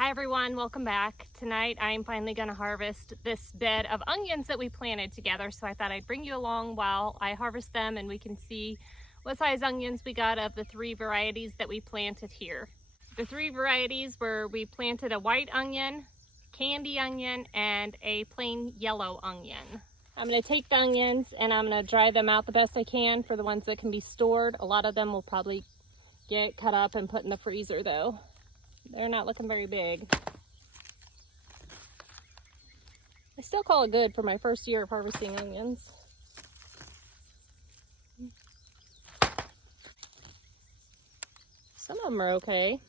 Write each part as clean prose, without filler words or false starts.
Hi everyone, welcome back. Tonight I'm finally going to harvest this bed of onions that we planted together, so I thought I'd bring you along while I harvest them and we can see what size onions we got of the three varieties that we planted here. The three varieties were we planted a white onion, candy onion, and a plain yellow onion. I'm going to take the onions and I'm going to dry them out the best I can for the ones that can be stored. A lot of them will probably get cut up and put in the freezer though. They're not looking very big. I still call it good for my first year of harvesting onions. Some of them are okay.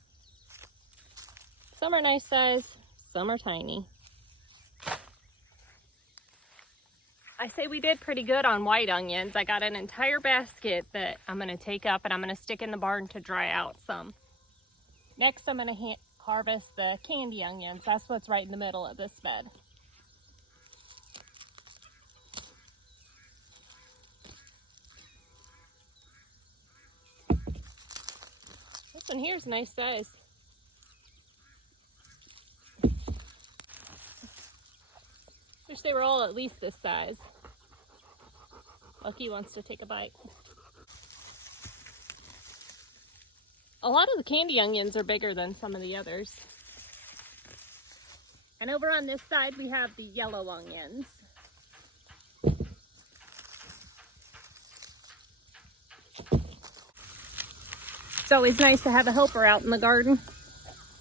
Some are nice size, some are tiny. I say we did pretty good on white onions. I got an entire basket that I'm going to take up and I'm going to stick in the barn to dry out some. Next, I'm going to harvest the candy onions. That's what's right in the middle of this bed. This one here is a nice size. Wish they were all at least this size. Lucky wants to take a bite. A lot of the candy onions are bigger than some of the others. And over on this side we have the yellow onions. It's always nice to have a helper out in the garden.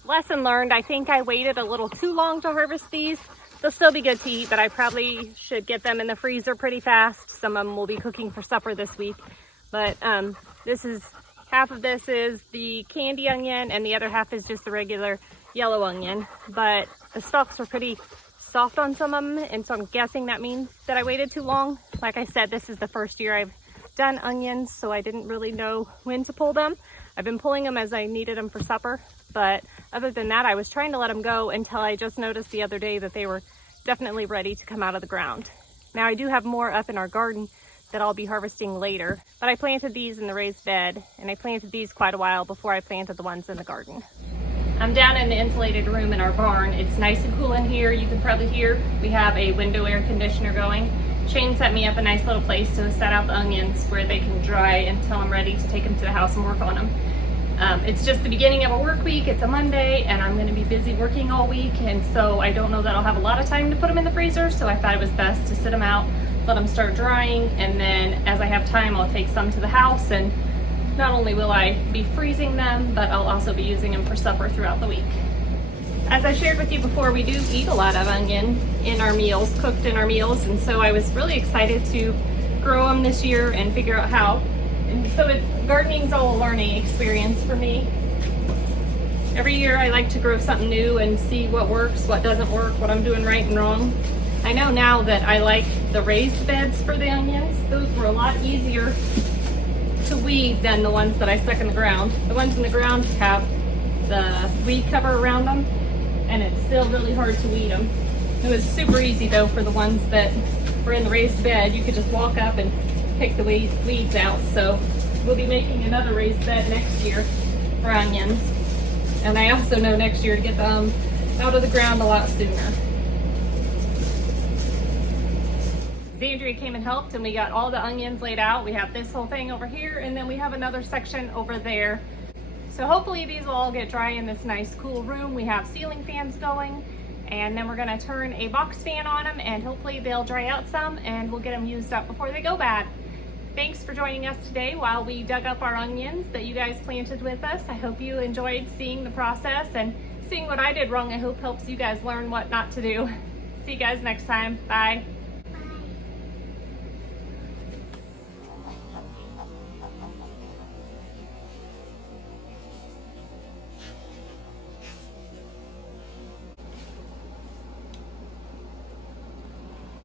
Lesson learned, I think I waited a little too long to harvest these. They'll still be good to eat, but I probably should get them in the freezer pretty fast. Some of them will be cooking for supper this week. But half of this is the candy onion and the other half is just the regular yellow onion. But the stalks were pretty soft on some of them, and so I'm guessing that means that I waited too long. Like I said, this is the first year I've done onions, so I didn't really know when to pull them. I've been pulling them as I needed them for supper, but other than that, I was trying to let them go until I just noticed the other day that they were definitely ready to come out of the ground. Now I do have more up in our garden that I'll be harvesting later, but I planted these in the raised bed, and I planted these quite a while before I planted the ones in the garden. I'm down in the insulated room in our barn. It's nice and cool in here. You can probably hear we have a window air conditioner going. Shane set me up a nice little place to set out the onions where they can dry until I'm ready to take them to the house and work on them. It's just the beginning of a work week. It's a Monday and I'm going to be busy working all week, and so I don't know that I'll have a lot of time to put them in the freezer, so I thought it was best to sit them out, let them start drying, and then as I have time I'll take some to the house, and not only will I be freezing them, but I'll also be using them for supper throughout the week. As I shared with you before, we do eat a lot of onion in our meals, cooked in our meals, and so I was really excited to grow them this year and figure out how. And so gardening's all a learning experience for me. Every year I like to grow something new and see what works, what doesn't work, what I'm doing right and wrong. I know now that I like the raised beds for the onions. Those were a lot easier to weed than the ones that I stuck in the ground. The ones in the ground have the weed cover around them, and it's still really hard to weed them. It was super easy though for the ones that were in the raised bed. You could just walk up and pick the weeds out. So we'll be making another raised bed next year for onions. And I also know next year to get them out of the ground a lot sooner. Andrea came and helped, and we got all the onions laid out. We have this whole thing over here, and then we have another section over there. So hopefully these will all get dry in this nice cool room. We have ceiling fans going, and then we're gonna turn a box fan on them, and hopefully they'll dry out some and we'll get them used up before they go bad. Thanks for joining us today while we dug up our onions that you guys planted with us. I hope you enjoyed seeing the process, and seeing what I did wrong I hope helps you guys learn what not to do. See you guys next time. Bye.